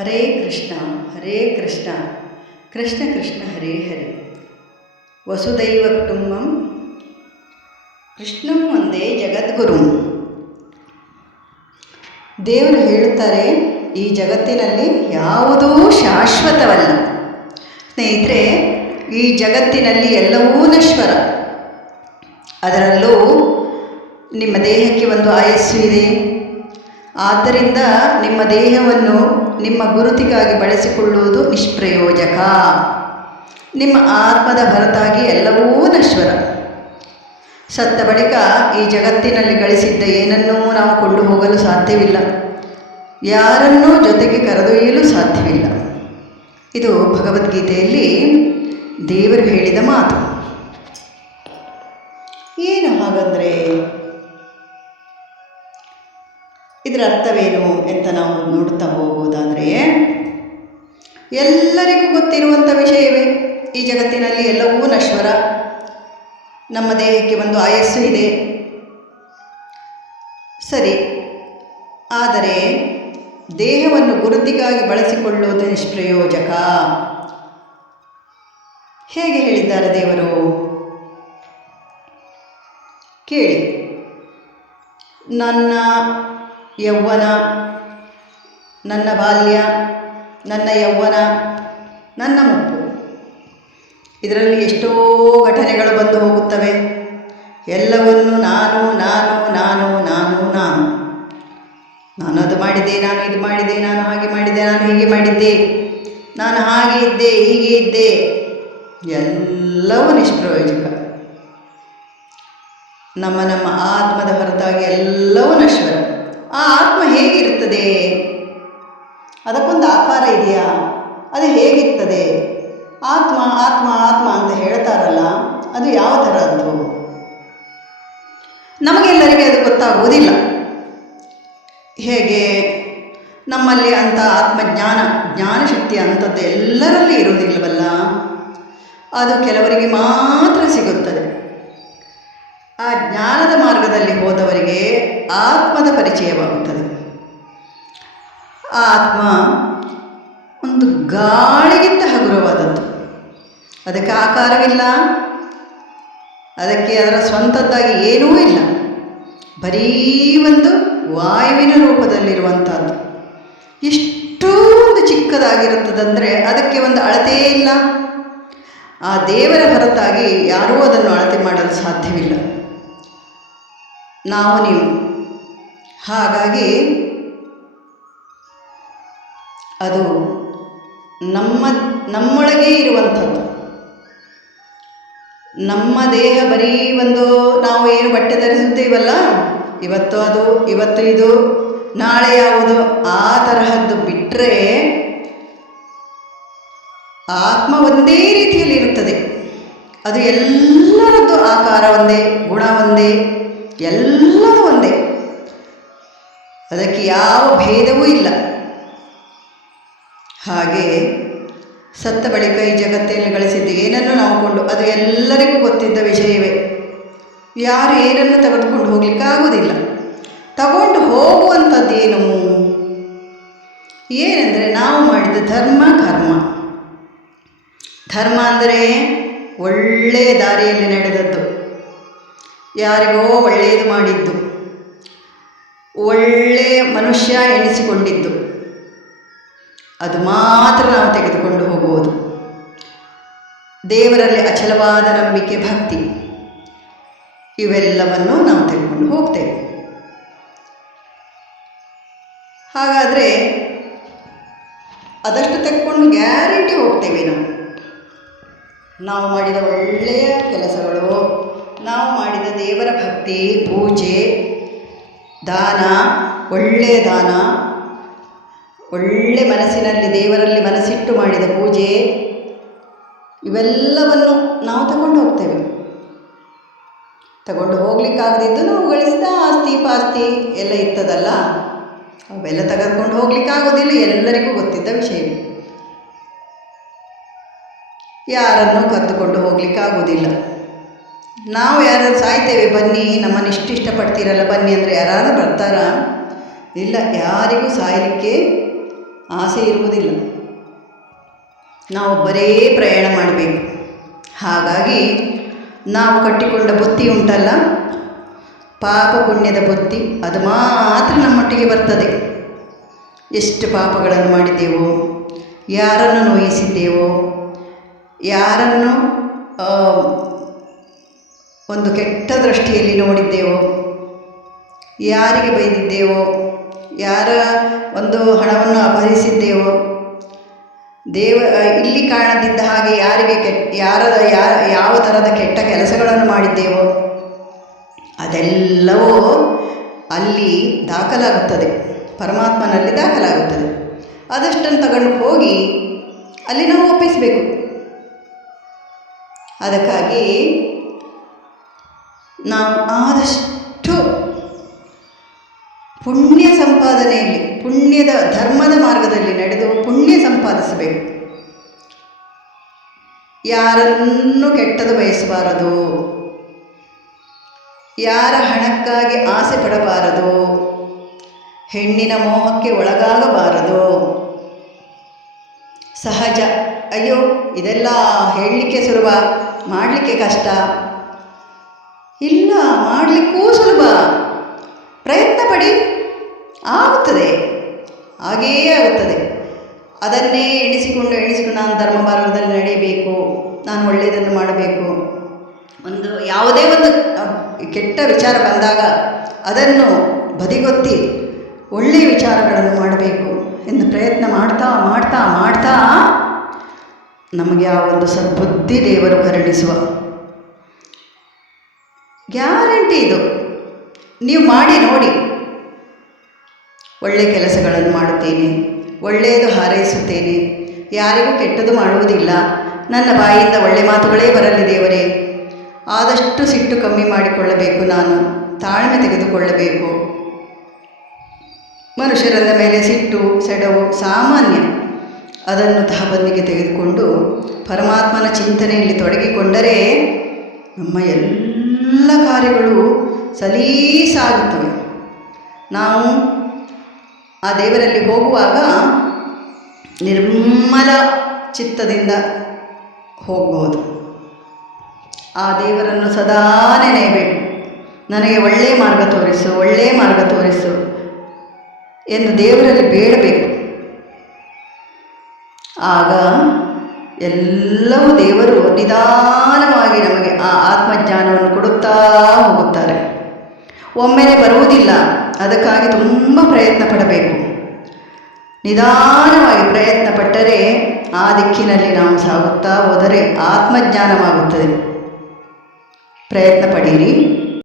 ಹರೇ ಕೃಷ್ಣ ಹರೇ ಕೃಷ್ಣ. ಕೃಷ್ಣ ಕೃಷ್ಣ ಹರೇ ಹರೇ. ವಸುದೈವ ಕುಟುಂಬಂ, ಕೃಷ್ಣಂ ಒಂದೇ ಜಗದ್ಗುರು. ದೇವರು ಹೇಳುತ್ತಾರೆ, ಈ ಜಗತ್ತಿನಲ್ಲಿ ಯಾವುದೂ ಶಾಶ್ವತವಲ್ಲ. ಸ್ನೇಹಿತರೆ, ಈ ಜಗತ್ತಿನಲ್ಲಿ ಎಲ್ಲವೂ ನಶ್ವರ. ಅದರಲ್ಲೂ ನಿಮ್ಮ ದೇಹಕ್ಕೆ ಒಂದು ಆಯಸ್ಸು ಇದೆ. ಆದ್ದರಿಂದ ನಿಮ್ಮ ದೇಹವನ್ನು ನಿಮ್ಮ ಗುರುತಿಗಾಗಿ ಬಳಸಿಕೊಳ್ಳುವುದು ನಿಷ್ಪ್ರಯೋಜಕ. ನಿಮ್ಮ ಆತ್ಮದ ಹೊರತಾಗಿ ಎಲ್ಲವೂ ನಶ್ವರ. ಸತ್ತ ಬಳಿಕ ಈ ಜಗತ್ತಿನಲ್ಲಿ ಗಳಿಸಿದ್ದ ಏನನ್ನೂ ನಾವು ಕೊಂಡು ಹೋಗಲು ಸಾಧ್ಯವಿಲ್ಲ. ಯಾರನ್ನೂ ಜೊತೆಗೆ ಕರೆದೊಯ್ಯಲು ಸಾಧ್ಯವಿಲ್ಲ. ಇದು ಭಗವದ್ಗೀತೆಯಲ್ಲಿ ದೇವರು ಹೇಳಿದ ಮಾತು. ಏನು ಹಾಗಂದರೆ ಇದರ ಅರ್ಥವೇನು ಅಂತ ನಾವು ನೋಡ್ತಾ ಹೋಗೋದಾದರೆ, ಎಲ್ಲರಿಗೂ ಗೊತ್ತಿರುವಂಥ ವಿಷಯವೇ ಈ ಜಗತ್ತಿನಲ್ಲಿ ಎಲ್ಲವೂ ನಶ್ವರ. ನಮ್ಮ ದೇಹಕ್ಕೆ ಒಂದು ಆಯಸ್ಸು ಇದೆ. ಸರಿ, ಆದರೆ ದೇಹವನ್ನು ಗುರುತಿಗಾಗಿ ಬಳಸಿಕೊಳ್ಳುವುದು ನಿಷ್ಪ್ರಯೋಜಕ. ಹೇಗೆ ಹೇಳಿದ್ದಾರೆ ದೇವರು? ಕೇಳಿ. ನನ್ನ ಯೌವನ, ನನ್ನ ಬಾಲ್ಯ, ನನ್ನ ಯೌವನ, ನನ್ನ ಮುಪ್ಪು. ಇದರಲ್ಲಿ ಎಷ್ಟೋ ಘಟನೆಗಳು ಬಂದು ಹೋಗುತ್ತವೆ. ಎಲ್ಲವನ್ನು ನಾನು ನಾನು ನಾನು ನಾನು ನಾನು. ನಾನು ಅದು ಮಾಡಿದ್ದೆ, ನಾನು ಇದು ಮಾಡಿದೆ ನಾನು ಹಾಗೆ ಮಾಡಿದೆ ನಾನು ಹೀಗೆ ಮಾಡಿದ್ದೆ. ನಾನು ಹಾಗೆ ಇದ್ದೆ, ಹೀಗೆ ಇದ್ದೆ. ಎಲ್ಲವೂ ನಿಷ್ಪ್ರಯೋಜಕ. ನಮ್ಮ ನಮ್ಮ ಆತ್ಮದ ಹೊರತಾಗಿ ಎಲ್ಲವೂ ನಶ್ವರ. ಆ ಆತ್ಮ ಹೇಗಿರ್ತದೆ ಅದಕ್ಕೊಂದು ಆಕಾರ ಇದೆಯಾ? ಅದು ಹೇಗಿರ್ತದೆ? ಆತ್ಮ ಆತ್ಮ ಆತ್ಮ ಅಂತ ಹೇಳ್ತಾರಲ್ಲ, ಅದು ಯಾವ ಥರದ್ದು? ನಮಗೆಲ್ಲರಿಗೆ ಅದು ಗೊತ್ತಾಗುವುದಿಲ್ಲ. ಹೇಗೆ? ನಮ್ಮಲ್ಲಿ ಅಂಥ ಆತ್ಮಜ್ಞಾನ, ಜ್ಞಾನಶಕ್ತಿ ಅಂಥದ್ದು ಎಲ್ಲರಲ್ಲಿ ಇರುವುದಿಲ್ಲವಲ್ಲ. ಅದು ಕೆಲವರಿಗೆ ಮಾತ್ರ ಸಿಗುತ್ತದೆ. ಆ ಜ್ಞಾನದ ಮಾರ್ಗದಲ್ಲಿ ಹೋದವರಿಗೆ ಆತ್ಮದ ಪರಿಚಯವಾಗುತ್ತದೆ. ಆತ್ಮ ಒಂದು ಗಾಳಿಗಿಂತ ಹಗುರವಾದದ್ದು. ಅದಕ್ಕೆ ಆಕಾರವಿಲ್ಲ. ಅದಕ್ಕೆ ಅದರ ಸ್ವಂತದ್ದಾಗಿ ಏನೂ ಇಲ್ಲ. ಬರೀ ಒಂದು ವಾಯುವಿನ ರೂಪದಲ್ಲಿರುವಂಥದ್ದು. ಎಷ್ಟೋ ಒಂದು ಚಿಕ್ಕದಾಗಿರುತ್ತದಂದರೆ ಅದಕ್ಕೆ ಒಂದು ಅಳತೆ ಇಲ್ಲ. ಆ ದೇವರ ಹೊರತಾಗಿ ಯಾರೂ ಅದನ್ನು ಅಳತೆ ಮಾಡಲು ಸಾಧ್ಯವಿಲ್ಲ. ನಾವು ನೀವು. ಹಾಗಾಗಿ ಅದು ನಮ್ಮ, ನಮ್ಮೊಳಗೇ ಇರುವಂಥದ್ದು. ನಮ್ಮ ದೇಹ ಬರೀ ಒಂದು ನಾವು ಏನು ಬಟ್ಟೆ ಧರಿಸುತ್ತೇವಲ್ಲ, ಇವತ್ತು ಅದು, ಇವತ್ತು ಇದು, ನಾಳೆ ಯಾವುದು, ಆ ತರಹದ್ದು ಬಿಟ್ಟರೆ ಆತ್ಮ ಒಂದೇ ರೀತಿಯಲ್ಲಿ ಇರುತ್ತದೆ ಅದು ಎಲ್ಲರದ್ದು ಆಕಾರ ಒಂದೇ, ಗುಣ ಒಂದೇ ಎಲ್ಲದೂ ಒಂದೇ. ಅದಕ್ಕೆ ಯಾವ ಭೇದವೂ ಇಲ್ಲ. ಹಾಗೆ ಸತ್ತ ಬಳಿಕ ಈ ಜಗತ್ತಿನಲ್ಲಿ ಗಳಿಸಿದ್ದು ಏನನ್ನು ನಾವು ಕೊಂಡು ಅದು ಎಲ್ಲರಿಗೂ ಗೊತ್ತಿದ್ದ ವಿಷಯವೇ. ಯಾರು ಏನನ್ನು ತೆಗೆದುಕೊಂಡು ಹೋಗ್ಲಿಕ್ಕೆ ಆಗೋದಿಲ್ಲ ತಗೊಂಡು ಹೋಗುವಂಥದ್ದೇನು ಏನೆಂದರೆ ನಾವು ಮಾಡಿದ ಧರ್ಮ, ಕರ್ಮ. ಧರ್ಮ ಅಂದರೆ ಒಳ್ಳೆಯ ದಾರಿಯಲ್ಲಿ ನಡೆದದ್ದು. ಯಾರಿಗೋ ಒಳ್ಳೆಯದು ಮಾಡಿದ್ದು. ಒಳ್ಳೆಯ ಮನುಷ್ಯ ಎನಿಸಿಕೊಂಡಿದ್ದು. ಅದು ಮಾತ್ರ ನಾವು ತೆಗೆದುಕೊಂಡು ಹೋಗುವುದು. ದೇವರಲ್ಲಿ ಅಚಲವಾದ ನಂಬಿಕೆ, ಭಕ್ತಿ, ಇವೆಲ್ಲವನ್ನು ನಾವು ತೆಗೆದುಕೊಂಡು ಹೋಗ್ತೇವೆ. ಹಾಗಾದರೆ ಅದಷ್ಟು ತೆಗೆದುಕೊಂಡು ಗ್ಯಾರಂಟಿ ಹೋಗ್ತೇವೆ ನಾವು. ನಾವು ಮಾಡಿದ ಒಳ್ಳೆಯ ಕೆಲಸಗಳು ನಾವು ಮಾಡಿದ ದೇವರ ಭಕ್ತಿ, ಪೂಜೆ, ದಾನ, ಒಳ್ಳೆಯ ದಾನ, ಒಳ್ಳೆ ಮನಸ್ಸಿನಲ್ಲಿ ದೇವರಲ್ಲಿ ಮನಸ್ಸಿಟ್ಟು ಮಾಡಿದ ಪೂಜೆ, ಇವೆಲ್ಲವನ್ನು ನಾವು ತಗೊಂಡು ಹೋಗ್ತೇವೆ. ತಗೊಂಡು ಹೋಗ್ಲಿಕ್ಕಾಗದಿದ್ದು ನಾವು ಗಳಿಸಿದ ಆಸ್ತಿ, ಪಾಸ್ತಿ ಎಲ್ಲ ಇರ್ತದಲ್ಲ, ಅವೆಲ್ಲ ತೆಗೆದುಕೊಂಡು ಹೋಗ್ಲಿಕ್ಕಾಗೋದಿಲ್ಲ, ಎಲ್ಲರಿಗೂ ಗೊತ್ತಿದ್ದ ವಿಷಯ ಯಾರನ್ನು ಕದ್ದುಕೊಂಡು ಹೋಗ್ಲಿಕ್ಕಾಗೋದಿಲ್ಲ. ನಾವು ಯಾರು ಸಾಯ್ತೇವೆ, ಬನ್ನಿ, ನಮ್ಮನ್ನು ಇಷ್ಟು ಇಷ್ಟಪಡ್ತೀರಲ್ಲ, ಬನ್ನಿ ಅಂದರೆ ಯಾರು ಬರ್ತಾರಾ? ಇಲ್ಲ, ಯಾರಿಗೂ ಸಾಯಲಿಕ್ಕೆ ಆಸೆ ಇರುವುದಿಲ್ಲ. ನಾವು ಬರೇ ಪ್ರಯಾಣ ಮಾಡಬೇಕು. ಹಾಗಾಗಿ ನಾವು ಕಟ್ಟಿಕೊಂಡ ಬುತ್ತಿ ಉಂಟಲ್ಲ, ಪಾಪ ಪುಣ್ಯದ ಬುತ್ತಿ, ಅದು ಮಾತ್ರ ನಮ್ಮೊಟ್ಟಿಗೆ ಬರ್ತದೆ. ಎಷ್ಟು ಪಾಪಗಳನ್ನು ಮಾಡಿದ್ದೇವೋ, ಯಾರನ್ನು ನೋಯಿಸಿದ್ದೇವೋ, ಯಾರನ್ನು ಒಂದು ಕೆಟ್ಟ ದೃಷ್ಟಿಯಲ್ಲಿ ನೋಡಿದ್ದೇವೋ, ಯಾರಿಗೆ ಬೈದಿದ್ದೇವೋ, ಯಾರ ಒಂದು ಹಣವನ್ನು ಅಪಹರಿಸಿದ್ದೇವೋ, ದೇವ ಇಲ್ಲಿ ಕಾಣದಿದ್ದ ಹಾಗೆ ಯಾರಿಗೆ ಕೆಟ್ಟ ಯಾರ, ಯಾವ ಥರದ ಕೆಟ್ಟ ಕೆಲಸಗಳನ್ನು ಮಾಡಿದ್ದೇವೋ, ಅದೆಲ್ಲವೂ ಅಲ್ಲಿ ದಾಖಲಾಗುತ್ತದೆ. ಪರಮಾತ್ಮನಲ್ಲಿ ದಾಖಲಾಗುತ್ತದೆ. ಅದಷ್ಟನ್ನು ತಗೊಂಡು ಹೋಗಿ ಅಲ್ಲಿ ನಾವು ಒಪ್ಪಿಸಬೇಕು. ಅದಕ್ಕಾಗಿ ನಾವು ಆದಷ್ಟು ಪುಣ್ಯ ಸಂಪಾದನೆಯಲ್ಲಿ, ಪುಣ್ಯದ ಧರ್ಮದ ಮಾರ್ಗದಲ್ಲಿ ನಡೆದು ಪುಣ್ಯ ಸಂಪಾದಿಸಬೇಕು. ಯಾರನ್ನು ಕೆಟ್ಟದು ಬಯಸಬಾರದು? ಯಾರ ಹಣಕ್ಕಾಗಿ ಆಸೆ ಪಡಬಾರದು? ಹೆಣ್ಣಿನ ಮೋಹಕ್ಕೆ ಒಳಗಾಗಬಾರದು? ಸಹಜ. ಅಯ್ಯೋ, ಇದೆಲ್ಲ ಹೇಳಲಿಕ್ಕೆ ಸುಲಭ, ಮಾಡಲಿಕ್ಕೆ ಕಷ್ಟ. ಇಲ್ಲ, ಮಾಡಲಿಕ್ಕೂ ಸುಲಭ. ಪ್ರಯತ್ನ ಪಡಿ. ಆಗುತ್ತದೆ. ಹಾಗೇ ಆಗುತ್ತದೆ. ಅದನ್ನೇ ಎಣಿಸಿಕೊಂಡು ಎಣಿಸಿಕೊಂಡು ನಾನು ಧರ್ಮ ಮಾರ್ಗದಲ್ಲಿ ನಡೆಯಬೇಕು. ನಾನು ಒಳ್ಳೆಯದನ್ನು ಮಾಡಬೇಕು. ಒಂದು, ಯಾವುದೇ ಒಂದು ಕೆಟ್ಟ ವಿಚಾರ ಬಂದಾಗ ಅದನ್ನು ಬದಿಗೊತ್ತಿ ಒಳ್ಳೆಯ ವಿಚಾರಗಳನ್ನು ಮಾಡಬೇಕು ಎಂದು ಪ್ರಯತ್ನ ಮಾಡ್ತಾ ಮಾಡ್ತಾ ಮಾಡ್ತಾ ನಮಗೆ ಆ ಒಂದು ಸದ್ಬುದ್ಧಿ ದೇವರು ಕರುಣಿಸುವ ಗ್ಯಾರಂಟಿ ಇದು. ನೀವು ಮಾಡಿ ನೋಡಿ. ಒಳ್ಳೆ ಕೆಲಸಗಳನ್ನು ಮಾಡುತ್ತೇನೆ, ಒಳ್ಳೆಯದು ಹಾರೈಸುತ್ತೇನೆ. ಯಾರಿಗೂ ಕೆಟ್ಟದು ಮಾಡುವುದಿಲ್ಲ. ನನ್ನ ಬಾಯಿಯಿಂದ ಒಳ್ಳೆ ಮಾತುಗಳೇ ಬರಲಿ ದೇವರೇ. ಆದಷ್ಟು ಸಿಟ್ಟು ಕಮ್ಮಿ ಮಾಡಿಕೊಳ್ಳಬೇಕು ನಾನು, ತಾಳ್ಮೆ ತೆಗೆದುಕೊಳ್ಳಬೇಕು. ಮನುಷ್ಯರಂದ ಮೇಲೆ ಸಿಟ್ಟು, ಸೆಡವು ಸಾಮಾನ್ಯ. ಅದನ್ನು ತಹಬಂದಿಗೆ ತೆಗೆದುಕೊಂಡು ಪರಮಾತ್ಮನ ಚಿಂತನೆಯಲ್ಲಿ ತೊಡಗಿಕೊಂಡರೆ ನಮ್ಮ ಎಲ್ಲ ಕಾರ್ಯಗಳು ಸಲೀಸಾಗುತ್ತವೆ. ನಾವು ಆ ದೇವರಲ್ಲಿ ಹೋಗುವಾಗ ನಿರ್ಮಲ ಚಿತ್ತದಿಂದ ಹೋಗ್ಬೋದು. ಆ ದೇವರನ್ನು ಸದಾ ನೆನೆಯಬೇಕು. ನನಗೆ ಒಳ್ಳೆಯ ಮಾರ್ಗ ತೋರಿಸು ಒಳ್ಳೆಯ ಮಾರ್ಗ ತೋರಿಸು ಎಂದು ದೇವರಲ್ಲಿ ಬೇಡಬೇಕು. ಆಗ ಎಲ್ಲವೂ ದೇವರು ನಿಧಾನವಾಗಿ ನಮಗೆ ಆ ಆತ್ಮಜ್ಞಾನವನ್ನು ಕೊಡುತ್ತಾ ಹೋಗುತ್ತಾರೆ. ಒಮ್ಮೆಲೆ ಬರುವುದಿಲ್ಲ. ಅದಕ್ಕಾಗಿ ತುಂಬ ಪ್ರಯತ್ನ ಪಡಬೇಕು. ನಿಧಾನವಾಗಿ ಪ್ರಯತ್ನ ಪಟ್ಟರೆ ಆ ದಿಕ್ಕಿನಲ್ಲಿ ನಾವು ಸಾಗುತ್ತಾ ಹೋದರೆ ಆತ್ಮಜ್ಞಾನವಾಗುತ್ತದೆ. ಪ್ರಯತ್ನ ಪಡೀರಿ.